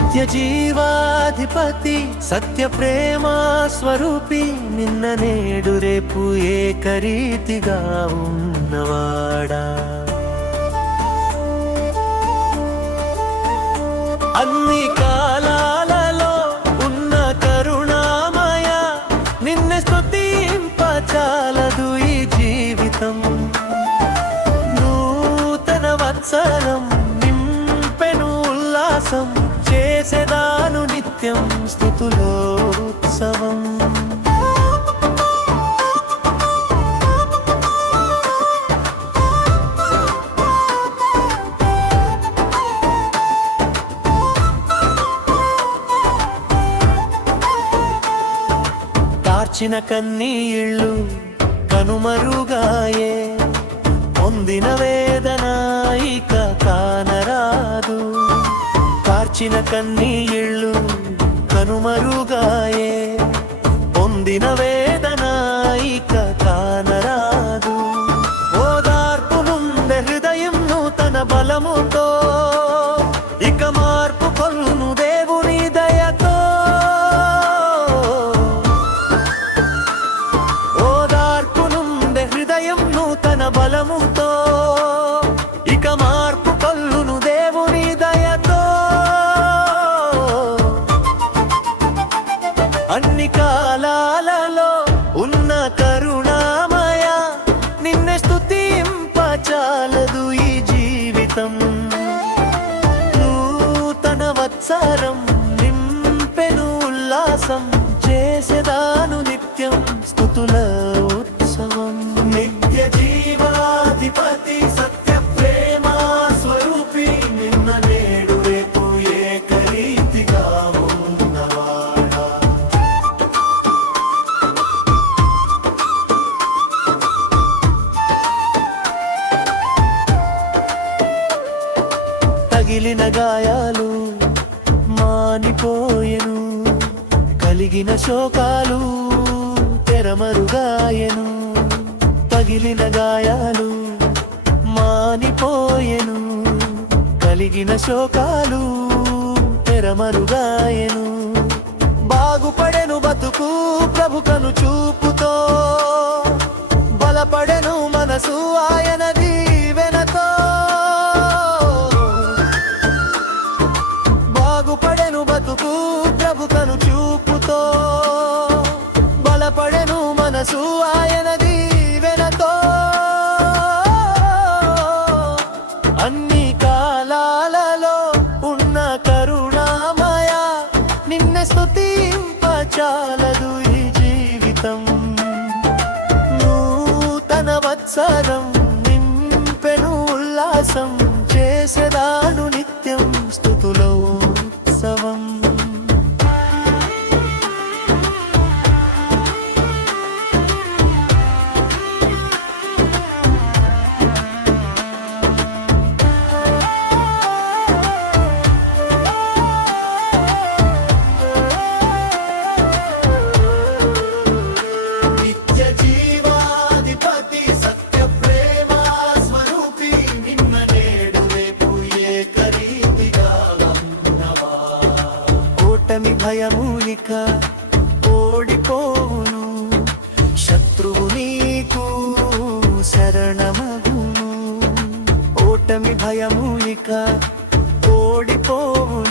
నిత్య జీవాధిపతి సత్య ప్రేమ స్వరూపి నిన్న నేడు రేపు ఏకరీతిగా ఉన్నవాడా అన్ని కాలాలలో ఉన్న కరుణామయ నిన్న స్తుతింపచాలదు ఈ జీవితం నూతన వత్సరం నింపెను ఉల్లాసం చేసేదాను నిత్యం స్తుతులోత్సవం కార్చిన కన్నీళ్ళు కనుమరుగాయే పొందిన వేదన ఇక కానరాదు కార్చిన కన్నీళ్ళు కనుమరుగాయే పొందిన వేదన ఇక కానరాదు ఓదార్పు నుండే హృదయం నూతన బలముతో ఇక మార్పు కొల్లును దేవుని దయతో ఓదార్పు నుండే హృదయం నూతన బలముతో ఇక మార్పు కొల్లును దేవుని దయతో అన్ని కాలాలలో ఉన్న కరుణామయ నిన్నే స్తుతింపచాలదు ఈ జీవితం నూతన వత్సరం నింపెను ఉల్లాసం చేసేదాను నిత్యం స్తుతుల ఉత్సవం నిత్య జీవాధిపతి సత్య ప్రేమ స్వరూపి నిన్న నేడు రేపు ఏకరీతిగా ఉన్నవాడా తగిలిన గాయాలు మానిపోయెను కలిగిన శోకాలు తెరమరుగాయెను తగిలిన గాయాలు మానిపోయెను కలిగిన శోకాలు తెరమరుగాయెను బాగుపడెను బతుకు ప్రభు కను చూపుతో బలపడెను మనసు ఆయన దీవెనతో బాగుపడెను బతుకు ప్రభు కను చూపుతో బలపడెను మనసు ఆయన దీవెనతో అన్ని కాలాలలో ఉన్న కరుణామయ నిన్నే స్తుతింపచాలదు ఈ జీవితం నూతన వత్సరం నింపెను ఉల్లాసం చేసేదాను నిత్యం స్తుతులో ఉత్సవం నిత్య జీవాధిపతి సత్య ప్రేమ స్వరూపి నిన్న నేడు రేపు ఏకరీతిగా ఉన్నవాడా ఓటమి భయము ఇక ఓడిపోవును శత్రువు నీకు శరణమగును ఓటమి భయము ఇక ఓడిపోవును